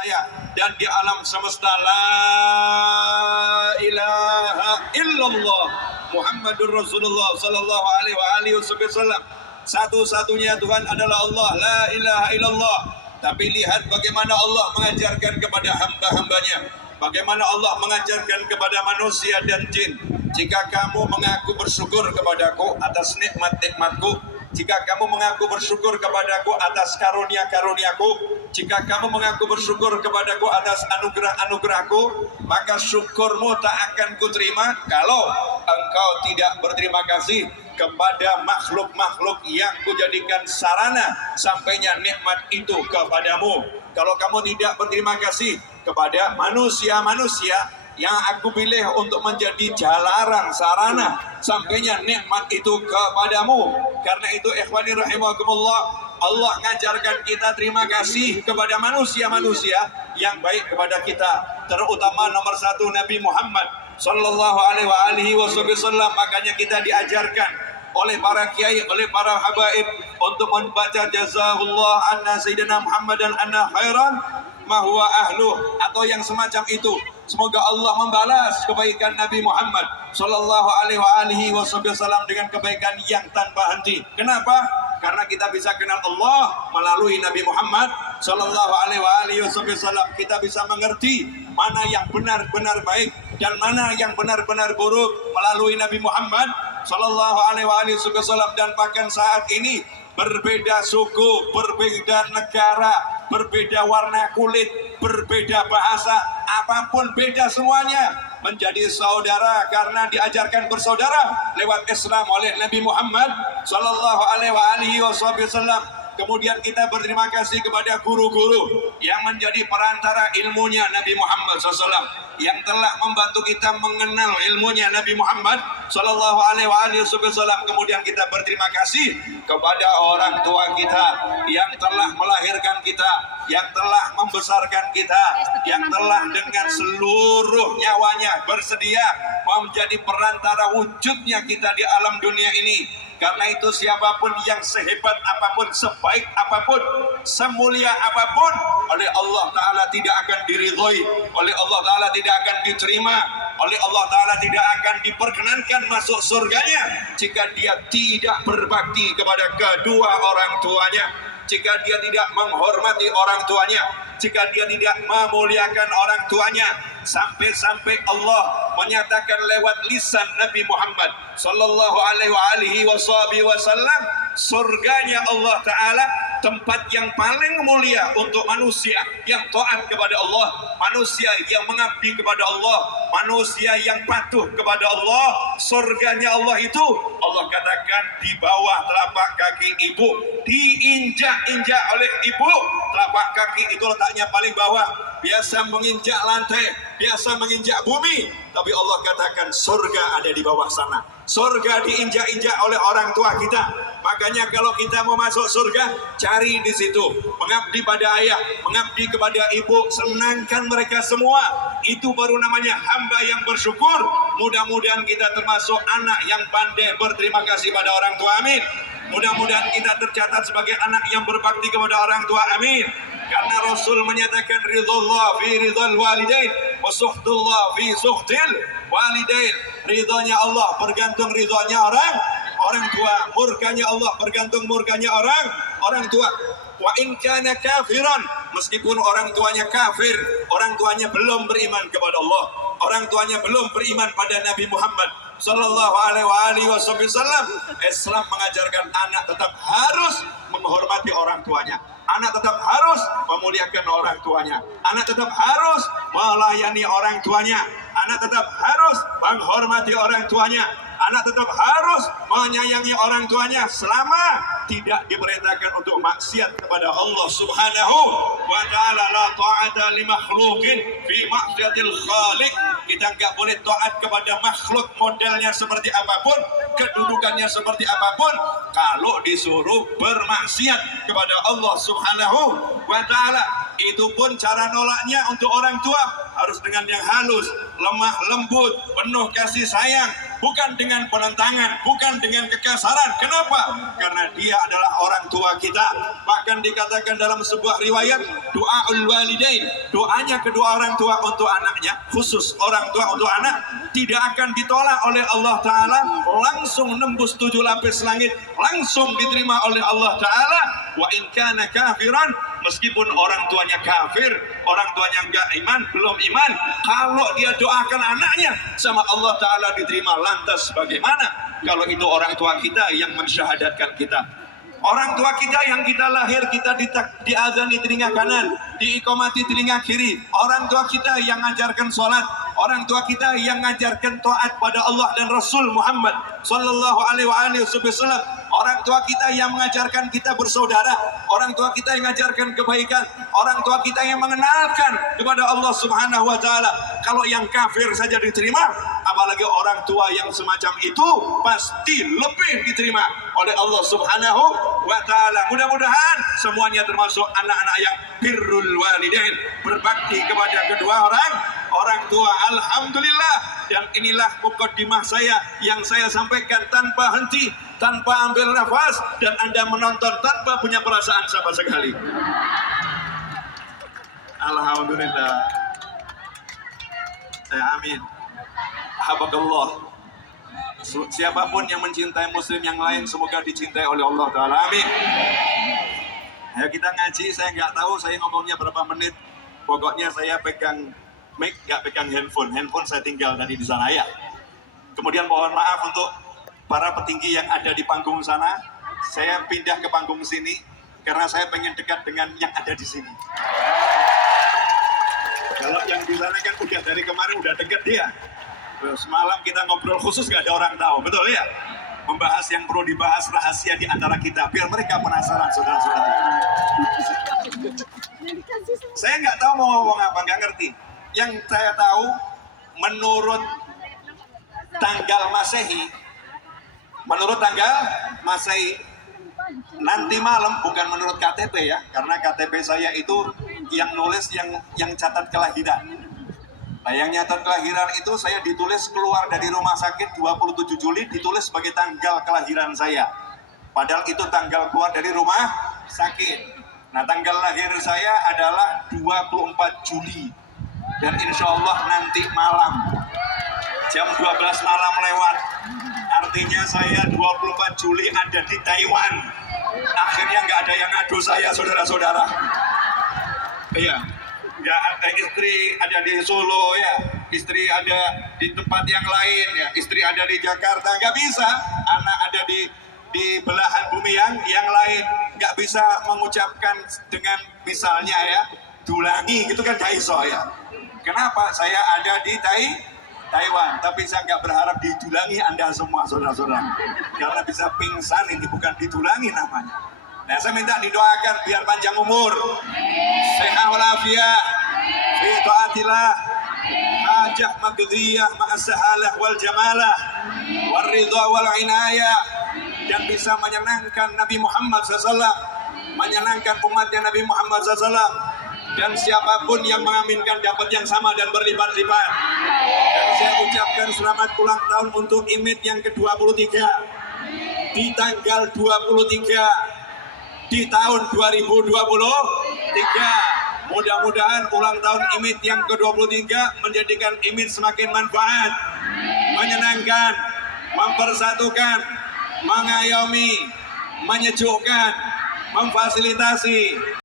raya dan di alam semesta. La ilaha illallah Muhammadur Rasulullah sallallahu alaihi wasallam. Satu-satunya Tuhan adalah Allah, la ilaha illallah. Tapi lihat bagaimana Allah mengajarkan kepada hamba-hambanya, bagaimana Allah mengajarkan kepada manusia dan jin. Jika kamu mengaku bersyukur kepadaku atas nikmat-nikmatku, jika kamu mengaku bersyukur kepadaku atas karunia-karuniaku, jika kamu mengaku bersyukur kepadaku atas anugerah-anugerahku, maka syukurmu tak akan kuterima kalau engkau tidak berterima kasih kepada makhluk-makhluk yang kujadikan sarana sampainya nikmat itu kepadamu. Kalau kamu tidak berterima kasih kepada manusia-manusia yang aku pilih untuk menjadi jalaran sarana sampainya nikmat itu kepadamu. Karena itu ikhwani rahimakumullah, Allah mengajarkan kita terima kasih kepada manusia-manusia yang baik kepada kita, terutama nomor satu Nabi Muhammad sallallahu alaihi wasallam. Makanya kita diajarkan oleh para kiai, oleh para habaib untuk membaca jazahullah anna sayyidina Muhammadan anna khairan ma huwa ahluh, atau yang semacam itu. Semoga Allah membalas kebaikan Nabi Muhammad sallallahu alaihi wasallam dengan kebaikan yang tanpa henti. Kenapa? Karena kita bisa kenal Allah melalui Nabi Muhammad sallallahu alaihi wasallam. Kita bisa mengerti mana yang benar-benar baik dan mana yang benar-benar buruk melalui Nabi Muhammad sallallahu alaihi wasallam. Dan bahkan saat ini berbeda suku, berbeda negara, berbeda warna kulit, berbeda bahasa, apapun beda semuanya, menjadi saudara karena diajarkan bersaudara lewat Islam oleh Nabi Muhammad sallallahu alaihi wasallam. Kemudian kita berterima kasih kepada guru-guru yang menjadi perantara ilmunya Nabi Muhammad SAW, yang telah membantu kita mengenal ilmunya Nabi Muhammad sallallahu alaihi wasallam. Kemudian kita berterima kasih kepada orang tua kita yang telah melahirkan kita, yang telah membesarkan kita, yang telah dengan seluruh nyawanya bersedia menjadi perantara wujudnya kita di alam dunia ini. Karena itu siapapun yang sehebat apapun, sebaik apapun, semulia apapun, oleh Allah Ta'ala tidak akan diridhoi, oleh Allah Ta'ala tidak akan diterima, oleh Allah Ta'ala tidak akan diperkenankan masuk surganya jika dia tidak berbakti kepada kedua orang tuanya, jika dia tidak menghormati orang tuanya, jika dia tidak memuliakan orang tuanya. Sampai-sampai Allah menyatakan lewat lisan Nabi Muhammad sallallahu alaihi wasallam, surganya Allah Ta'ala tempat yang paling mulia untuk manusia yang taat kepada Allah, manusia yang mengabdi kepada Allah, manusia yang patuh kepada Allah. Surganya Allah itu Allah katakan di bawah telapak kaki ibu, diinjak-injak oleh ibu. Telapak kaki itu letaknya paling bawah, biasa menginjak lantai, biasa menginjak bumi, tapi Allah katakan surga ada di bawah sana. Surga diinjak-injak oleh orang tua kita. Makanya kalau kita mau masuk surga, cari di situ, mengabdi pada ayah, mengabdi kepada ibu, senangkan mereka semua. Itu baru namanya hamba yang bersyukur. Mudah-mudahan kita termasuk anak yang pandai berterima kasih pada orang tua, amin. Mudah-mudahan kita tercatat sebagai anak yang berbakti kepada orang tua, amin. Karena Rasul menyatakan ridullah fi ridhal walidain wa suhtullah fi suhtil walidain. Ridhonya Allah bergantung ridhonya orang tua, murkanya Allah bergantung murkanya orang tua. Wa in kana kafiran, meskipun orang tuanya kafir, orang tuanya belum beriman kepada Allah, orang tuanya belum beriman pada Nabi Muhammad sallallahu alaihi wasallam, Islam mengajarkan anak tetap harus menghormati orang tuanya, anak tetap harus memuliakan orang tuanya, anak tetap harus melayani orang tuanya, anak tetap harus menghormati orang tuanya, anak tetap harus menyayangi orang tuanya selama tidak diperintahkan untuk maksiat kepada Allah Subhanahu wa ta'ala. La ta'ata li makhluqin fi maksiatil khaliq. Kita enggak boleh taat kepada makhluk modelnya seperti apapun, kedudukannya seperti apapun, kalau disuruh bermaksiat kepada Allah Subhanahu wa ta'ala. Itu pun cara nolaknya untuk orang tua harus dengan yang halus, lemah lembut, penuh kasih sayang. bukan dengan penentangan, bukan dengan kekasaran. Kenapa? Karena dia adalah orang tua kita. Bahkan dikatakan dalam sebuah riwayat, doaul walidain, doanya kedua orang tua untuk anaknya, khusus orang tua untuk anak, tidak akan ditolak oleh Allah Ta'ala, langsung nembus 7 lapis langit, langsung diterima oleh Allah Ta'ala. Wa in kana kafiran, meskipun orang tuanya kafir, orang tuanya enggak iman, belum iman, kalau dia doakan anaknya sama Allah Ta'ala diterima. Lantas bagaimana kalau itu orang tua kita yang mensyahadatkan kita? Orang tua kita yang kita lahir, kita diazani telinga kanan, diikomati telinga kiri. Orang tua kita yang mengajarkan sholat, orang tua kita yang mengajarkan taat pada Allah dan Rasul Muhammad Sallallahu Alaihi Wasallam. Orang tua kita yang mengajarkan kita bersaudara, orang tua kita yang mengajarkan kebaikan, orang tua kita yang mengenalkan kepada Allah Subhanahu Wa Taala. Kalau yang kafir saja diterima, apalagi orang tua yang semacam itu pasti lebih diterima oleh Allah Subhanahu Wa Taala. Mudah-mudahan semuanya termasuk anak-anak yang birrul walidain, berbakti kepada kedua orang tua. Alhamdulillah. Dan inilah mukaddimah saya yang saya sampaikan tanpa henti, tanpa ambil nafas, dan Anda menonton tanpa punya perasaan sama sekali. Alhamdulillah. Amin. Habakallah. Siapapun yang mencintai muslim yang lain, semoga dicintai oleh Allah Ta'ala. Amin. Ayo kita ngaji, saya nggak tahu saya ngomongnya berapa menit. Pokoknya saya pegang mic, nggak pegang handphone. Handphone saya tinggal tadi di sana ya. Kemudian mohon maaf untuk para petinggi yang ada di panggung sana. Saya pindah ke panggung sini karena saya pengen dekat dengan yang ada di sini. Kalau yang di sana kan udah dari kemarin udah dekat dia. Semalam kita ngobrol khusus gak ada orang tahu, betul ya? Membahas yang perlu dibahas rahasia di antara kita, biar mereka penasaran, saudara-saudara. Saya nggak tahu mau ngomong apa, nggak ngerti. Yang saya tahu, menurut tanggal Masehi, nanti malam, bukan menurut KTP ya, karena KTP saya itu yang nulis yang catat kelahiran. Nah, yang nyatat kelahiran itu saya ditulis keluar dari rumah sakit 27 Juli, ditulis sebagai tanggal kelahiran saya. Padahal itu tanggal keluar dari rumah sakit. Nah, tanggal lahir saya adalah 24 Juli. Dan insya Allah nanti malam, jam 12 malam lewat. Artinya saya 24 Juli ada di Taiwan. Akhirnya nggak ada yang ngadu saya, saudara-saudara. Iya. Ya, ada istri ada di Solo ya, istri ada di tempat yang lain ya, istri ada di Jakarta, nggak bisa. Anak ada di belahan bumi yang lain, nggak bisa mengucapkan dengan misalnya ya, dulangi gitu kan gak iso ya. Kenapa? Saya ada di Taiwan, tapi saya nggak berharap didulangi Anda semua saudara-saudara, karena bisa pingsan, ini bukan didulangi namanya. Nah, saya minta didoakan biar panjang umur, sehat walafiat, fi taatillah, hajah magdiyah ma'as-sahalah wal jamalah, waridha wal inayah, dan bisa menyenangkan Nabi Muhammad SAW, menyenangkan umatnya Nabi Muhammad SAW, dan siapapun yang mengaminkan dapat yang sama dan berlipat-lipat. Dan saya ucapkan selamat ulang tahun untuk IMID yang ke-23 di tanggal 23 di tahun 2023. Mudah-mudahan ulang tahun IMID yang ke-23 menjadikan IMID semakin manfaat, menyenangkan, mempersatukan, mengayomi, menyejukkan, memfasilitasi